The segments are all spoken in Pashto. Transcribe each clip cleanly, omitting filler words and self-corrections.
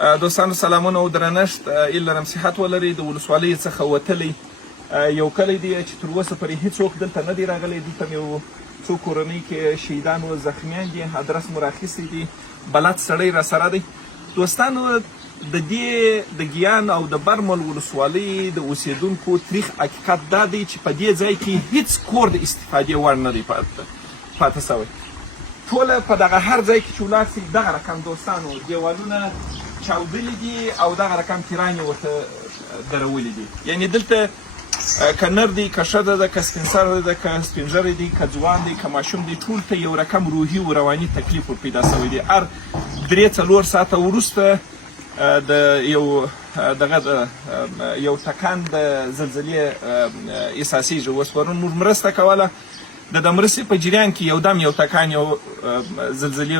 دوستانو سلامونه او درنښت ایله لرم صحت ولرئ. د ولسوالۍ څخه وتلی یو کلی دی چې تر اوسه پورې هیڅوک دلته نه دی راغلی. دلته مې یو څو کورنۍ کې شهیدان و زخمیان دي، ادرس مو راخیستی دی، بلد سړی راسره دی. دوستانو د دې د ګیان او د برمل ولسوالۍ د اوسېدونکو تریخ حقیقت دا دی چې په دې ځای کې هیڅ کور د استفادې وړ نه دی پاته سوی. ټوله په دغه هر ځای کې چې ولاړ سئ دغه رقم دوستانو دیوالونه چاودلي دي او دغه رقم تیرانې ورته درولي دي. یعنې دلته که نر دی، که ښځه ده، که سپین سر ده، که سپین ږیری دی، که ځوان دی، که ماشوم دی، ټول ته یو رقم روحي و رواني تکلیف ور پیدا سوی دی. هر 3-4 ساعته وروسته د یو ټکان د زلزلې احساسیږي. اوس پرون موږ مرسته کوله، د مرستې په جریان کې یو دم یو ټکان یو زلزلې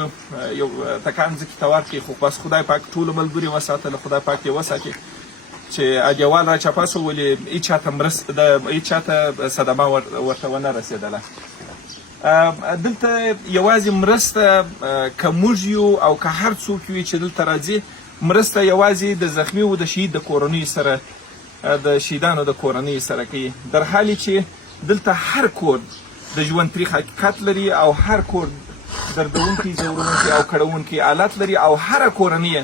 یو ټکان ځکه ته ورکړي، خو بس خدای پاک ټولو ملګري وساتله، خدای پاک یې وساتي چې دیوال را چپه سو، ولې هېچ چاته صدمه ورته ونه رسېدله. دلته یوازې مرسته که موږ یو او که هر څوک وي چې دلته راځي، مرسته یوازې د زخمي و د شهید د کورنۍ سره د شهیدانو د کورنۍ سره کوي، در حالې چې دلته هر کور د ژوند تریخ حقیقت لري او هر کور دردونکی، ځورونکی او کړونکی حالت لري او هره کورنۍ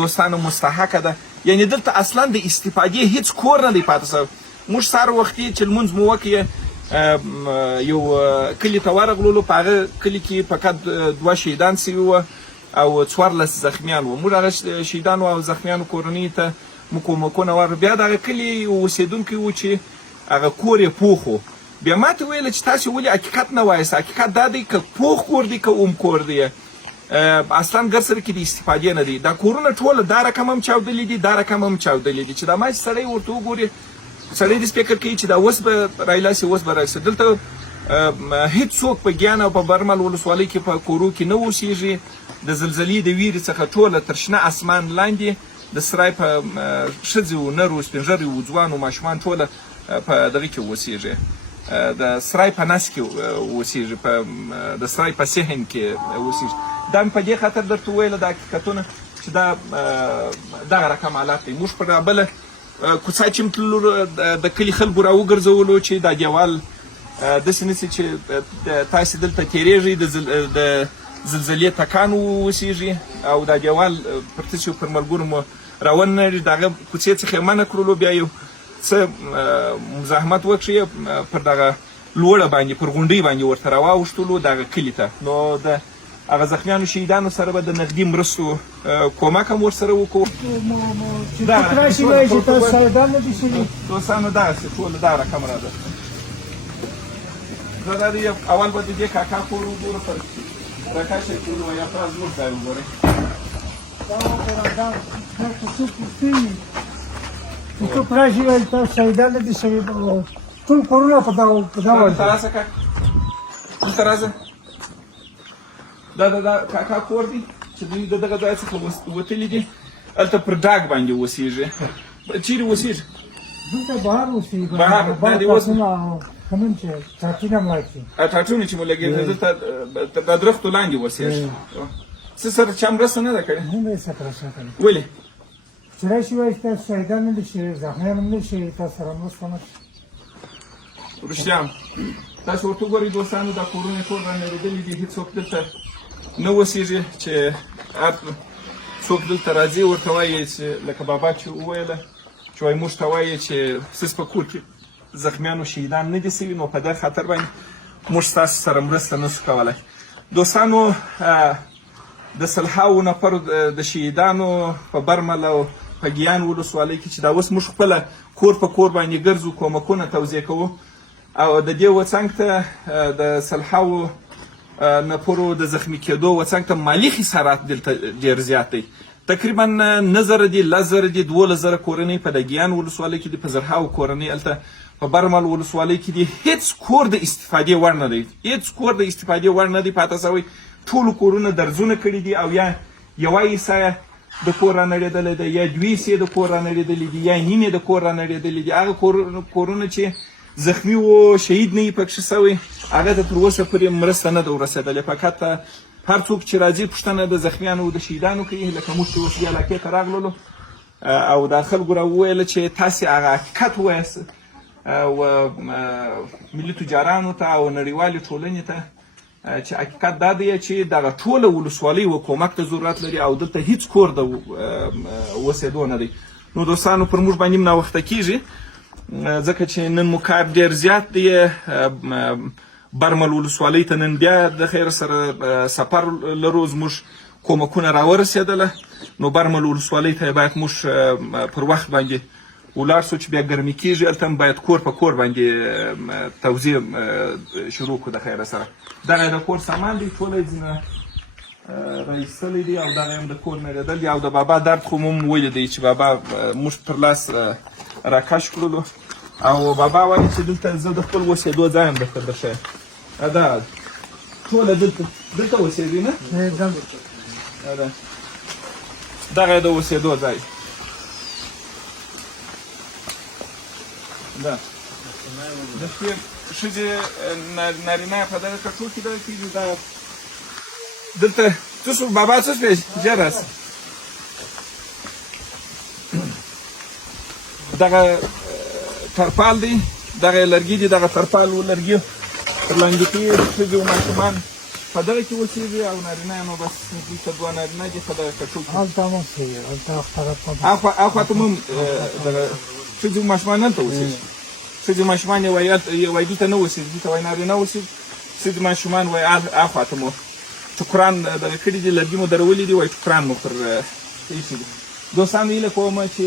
دوستانو مستحقه ده. یعنې دلته اصلا د استفادې هیڅ کور نه دی پاته سوی. موږ سهار وختي چې لمونځ مو وکړې یو کلي ته ورغلولو، په هغه کلي کې فقط 2 شهیدان سوي وه او 14 زخمیان وو. موږ هغه شهیدانو او زخمیانو کورنۍ ته کومکونه ور بیا دغه کلي اوسېدونکي وو چې هغه کور یې پوخ و. بیا ماته ویله چې تاسې ولې حقیقت نه وایاست. حقیقت دا دی که پوخ کور دی که اوم کور دی اصلا ګر سره کې د استفادې نه دی. دا کورونه ټوله دا رقم هم چاودلي دي، دا رقم هم چاودلي دي چې دا ما چې سړی ورته وګوري سړی دې فکر کوي چې دا اوس به رایلاسي اوس به راسي. دلته هېڅوک په ګیان او په برمل ولسوالۍ کې په کورو کې نه اوسېږي. د زلزلې د ویرې څخه ټوله تر شنه اسمان لاندې د سرای په ښځې و نرو سپین ږیري و ځوان و ماشومان ټوله په دغه کې اوسېږي، د سرای په نس کې اوسېږي، د سرای په صحن کې اوسېږي. دا مې په دې خاطر درته وویله د حقیقتونه چې دا دغه رقم حالات دی. موږ په بله کوڅه چې م تللو د کلي خلکو راوګرځولو چې دا دیوال داسې نه سي چې تاسې دلته تېرېږئ د زلزلې ټکان اوسېږي او دا دیوال پر تاسې پر ملګرو مو راوننړي، د هغه کوڅې څخه یې منع کړلو. بیا یو څه مزاحمت وکړي پر دغه لوړه باندې پر غونډۍ باندې ورته راواوښتلو دغه کلي ته. نو د هغه زخمیانو شهیدانو سره به د نقدي مرستو کومک هم ورسره وکړو. دوستانو دغسې ټوله دا رقم راځه. زه دا د اول به د دې کاکا کور وګورو پر رکاشه کې وایي افراز زموږ ځای وګورئ. څوک راشي وایي تاسو شهیدان دي شوي ټول کورونه په دغه دلته راسه کاکا، دلته راځه. دا کاکا کور دی چې دوی د دغه ځای څخه وتلي دي، هلته پر ډاګ باندې اوسېږي. چیرې اوسېږي؟ دلته بهر اوسېږي، بهر دې اوس کوم چې ټاټونه مو لګېږي، ټاټونه چې مو لګېږي دلته د درختو لاندې اوسېږي. څه سره چا مرسته نه ده کړې؟ نه ده څه مرسته کړې. ولې؟ چې راشي وایي تاسو شهیدان نه دي شوي، زخمیان هم نه دي شوي، تاسو سره مرسته نه شي. رښتیا تاسو ورته وګورئ دوستانو، دا کورونه یې ټول رانړېدلي دي، هېڅوک دلته نه اوسېږي. چې هر څوک دلته راځي ورته وایي چې لکه بابا چې وویله چې وایي موږ ته وایي چې ستاسو په کور کې زخمیانو شهیدان نه دي سوي، نو په دغه خاطر باندې موږ ستاسو سره مرسته نه سو کولی. دوستانو د سلهاوو نفرو د شهیدانو په برمل او په ګیان ولسوالۍ کې چې دا اوس موږ خپله کور په کور باندې ګرځو، کومکونه توزیع کوو او د دې وڅنګ ته د سلهاوو نفرو د زخمي کېدو وڅنګ ته مالي خسارات دلته ډېر زیات دی. تقریبا 9,000 دي، 10,000 دي، 12,000 کورنۍ په د ګیان ولسوالۍ کې دي، په زرهاوو کورنۍ هلته په برمل ولسوالۍ کې دي. هېڅ کور د استفادې وړ نه دی، هېڅ کور د استفادې وړ نه دی پاته سوی. ټولو کورونه درزونه کړي دي او یا یوه حصه د کور رانړېدلی دی، یا 2 حصې د کور رانړېدلي دي، یا نیمې د کور رانړېدلي دي. هغه کورونه چې زخمی و شهید نه یې پکښې سوی، هغه ته تر اوسه پورې مرسته نه ده ورسېدلې. فقط هر څوک چې راځي پوښتنه د زخمیانو د شهیدانو کوي لکه موږ چې اوس دې علاقې ته راغللو او دا خلکو راوویله چې تاسې هغه حقیقت ووایاست و ملي تجارانو ته او نړیوالې ټولنې ته چې حقیقت دا دی چې دغه ټوله ولسوالۍ حکومت ته ضرورت لري او دلته هیڅ کور د اوسېدو نه دی. نو دوستانو پر موږ باندې ناوخته کیږي ځکه چې نن مو کار ډېر زیات دی. برمل ولسوالۍ ته نن بیا د خیر سره سفر لرو، زموږ کومکونه راورسېدله. نو برمل ولسوالۍ ته باید موږ پر وخت باندې ولاړ سو چې بیا ګرمي کېږي، هلته هم باید کور په کور باندې توزیع شروع کړو د خیره سره. دغه د کور سامان دی ټوله یې ځینې راایستلی دی او دغه هم د کور نړېدل دی او د بابا درد خو مو ولیدی چې بابا موږ پر لاس راکش کړلو او بابا وایي چې دلته زه د خپل اوسېدو ځای هم درته درښیم. دا ټوله دلته اوسېدی نه؟ دغه د اوسېدو ځای ده. د شپې ښځې نارینه په دغه کټو کې دغه کېږي. دلته څه شو بابا څه شوې ژر راسه. دغه ترپال دی، دغه لرګي دي، دغه ترپال و لرګي تر لاندې کې ښځې او ماشومان په دغه کې اوسېږي او نارینه نو بس دلته دوه نارینه دي په دغه کټو کې. اخوا ته هم دغه ښځې او ماشومان هلته اوسېږي. ښځې ماشومان یې وایي دلته نه اوسېږي، دلته وایي نارینه اوسېږي. ښځې ماشومان وایي اخوا ته مو ټوکران دغه کړي دي، لرګي مو درولي دي، وایي ټوکران مو پر ایښي دي. دوستانو هیله کومه چې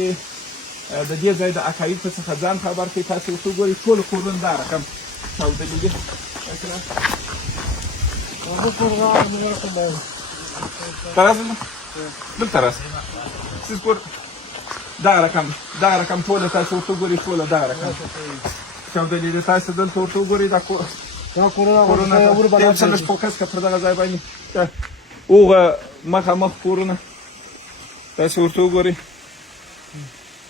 د دې ځای د حقایقو څخه ځان خبر کړئ. تاسې ورته وګورئ ټول کورونه دا رقم چاودلي دي. ته راسه دلته راسه څه کور دغه رقم ټوله تاسې ورته وګورئ ټوله دغه رقم چاودلي دي. تاسې دلته ورته وګورئ دا کورونه څه لږ فوکس کړه پر دغه ځای باندې هغه مخامخ کورونه تاسې ورته وګورئ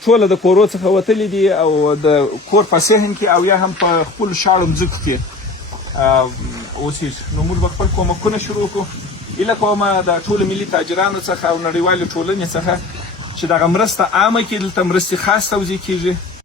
ټوله د کورو څخه وتلي دي او د کور په صحن کې او یا هم په خپلو شاړو مځکو کې اوسېږي. نو موږ به خپل کومکونه شروع کړو. هیله کومه د ټولو ملي تاجرانو څخه او نړیوالې ټولنې څخه چې دغه مرسته عامه کړي، دلته مرستې خاص توزیع کېږي